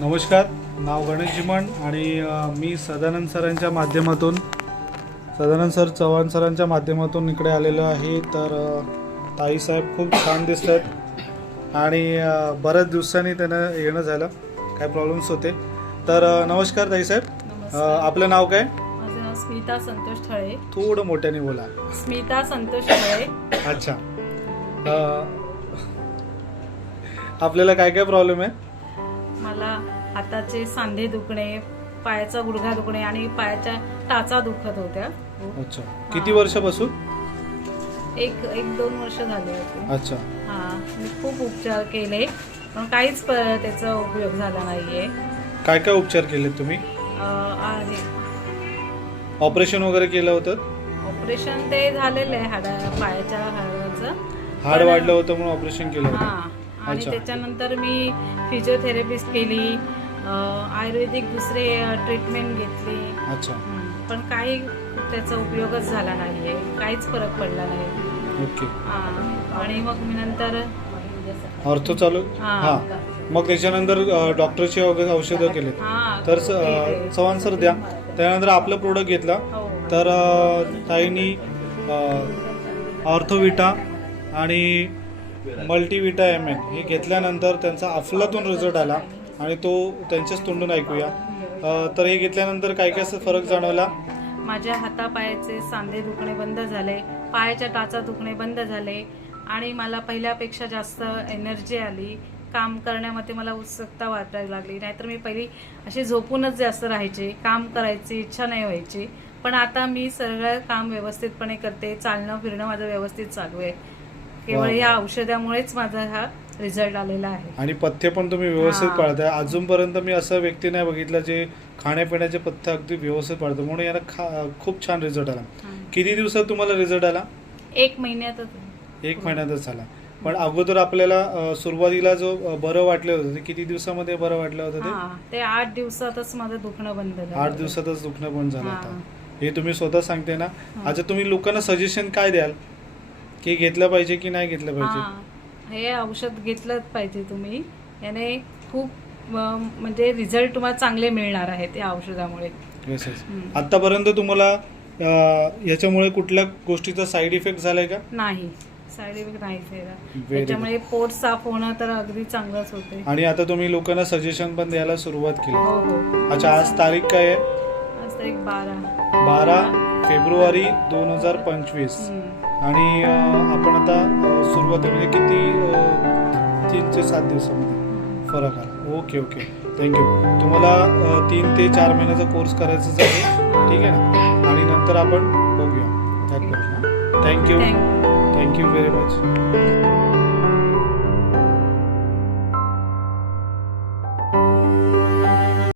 नमस्कार नाव गणेश जिमण आणि मी सदानंद सरांच्या माध्यमातून सदानंद सर चव्हाण सरांच्या माध्यमातून इकडे आलेलो आहे. तर ताईसाहेब खूप छान दिसत आहेत आणि बऱ्याच दिवसांनी त्यांना येणं झालं काय प्रॉब्लेम्स होते. तर नमस्कार ताईसाहेब आपलं नाव काय? माझं नाव स्मिता संतोष ठळे. थोडं मोठ्याने बोला. स्मिता संतोष ठळे. अच्छा. आपल्याला काय काय प्रॉब्लेम आहे? मला हाताचे सांधे दुखणे पायाचा गुडघा दुखणे आणि पायाच्या टाचा दुखत होत्या. अच्छा. किती वर्षापासून? एक एक दोन वर्ष झाले होते. अच्छा. हा मी खूप उपचार केले. पण काहीच प- त्याचा उपयोग झाला नाहीये. काय काय उपचार केले तुम्ही? ऑपरेशन वगैरे केलं होतं? ऑपरेशन ते झालेलं आहे हाडा पायाच्या हाडाचं. हाड वाढलं होतं म्हणून ऑपरेशन केलं हा. होतं आणि. त्याच्यानंतर मी फिजिओथेरपिस्ट केली आयुर्वेदिक दुसरे ट्रीटमेंट घेतली. अच्छा. पण काही त्याचा उपयोगच झाला नाहीये. काहीच फरक पडला नाही. ओके. आणि मग मी नंतर ऑर्थो चालू? हा. मग त्याच्यानंतर डॉक्टरचे वगैरे औषधं केलेत. हा. तर केले. चव्हाण सर द्या. त्यानंतर आपलं प्रोडक्ट घेतला. हो. तर ताईंनी ऑर्थोविटा आणि मल्टीविटा एम एन. हे घेतल्यानंतर त्यांचा अफलातून रिझल्ट आला आणि तो त्यांच्याच तोंडून ऐकूया. तर हे घेतल्यानंतर काय काय असं फरक जाणवला? माझ्या हातापायाचे सांधे दुखणे बंद झाले पायाच्या टाचा दुखणे बंद झाले आणि मला पहिल्यापेक्षा जास्त एनर्जी आली. काम करण्यामध्ये मला उत्सुकता वाटायला लागली. नाहीतर मी पहिली अशी झोपूनच जास्त राहायचे. काम करायची इच्छा नाही व्हायची. पण आता मी सगळं काम व्यवस्थितपणे करते. चालणं फिरणं माझं व्यवस्थित चालू आहे. केवळ. या औषधामुळेच माझा हा रिझल्ट आलेला आहे. आणि पथ्य पण तुम्ही व्यवस्थित हा. पाळताय. अजूनपर्यंत मी असं व्यक्ती नाही बघितलं जे खाण्यापिण्याचे पथ्य अगदी व्यवस्थित पाळतो. म्हणून याला खा खूप छान रिझल्ट आला. किती दिवसात तुम्हाला रिझल्ट आला? एक महिन्यातच. एक महिन्यातच झाला. पण अगोदर आपल्याला अं, सुरुवातीला जो अं, बरं वाटलं होतं ते किती दिवसामध्ये बरं वाटलं होतं ते? हा ते आठ दिवसातच माझं दुखणं बंद झालं आठ दिवसातच दुखणं बंद झालं हा. होतं. हे तुम्ही स्वतः सांगते ना? हा. आता तुम्ही लोकांना सजेशन काय द्याल? की घेतलं पाहिजे की नाही घेतलं पाहिजे? हा हे औषध घेतलंच पाहिजे तुम्ही. याने खूप अं, म्हणजे रिझल्ट तुम्हाला चांगले मिळणार आहेत या औषधामुळे. Yes, yes. हम्म. आतापर्यंत तुम्हाला अं, याच्यामुळे कुठल्या गोष्टीचा साईड इफेक्ट झालाय का? नाही. साईड इफेक्ट नाही त्याला. good. त्याच्यामुळे पोट साफ होणं तर अगदी चांगलंच होते आणि आता तुम्ही लोकांना सजेशन पण द्यायला सुरुवात केली. हो हो. अच्छा आज तारीख काय आहे? तारीख बारा. बारा फेब्रुवारी दोन हजार पंचवीस. आणि आपण आता सुरुवातीमध्ये किती तीन ते सात दिवसामध्ये फरक आला. Okay okay. थँक्यू तुम्हाला तीन ते चार महिन्याचा कोर्स करायचाच आहे. ठीक आहे ना? आणि नंतर आपण बघूया. थँक्यू. Thank you very much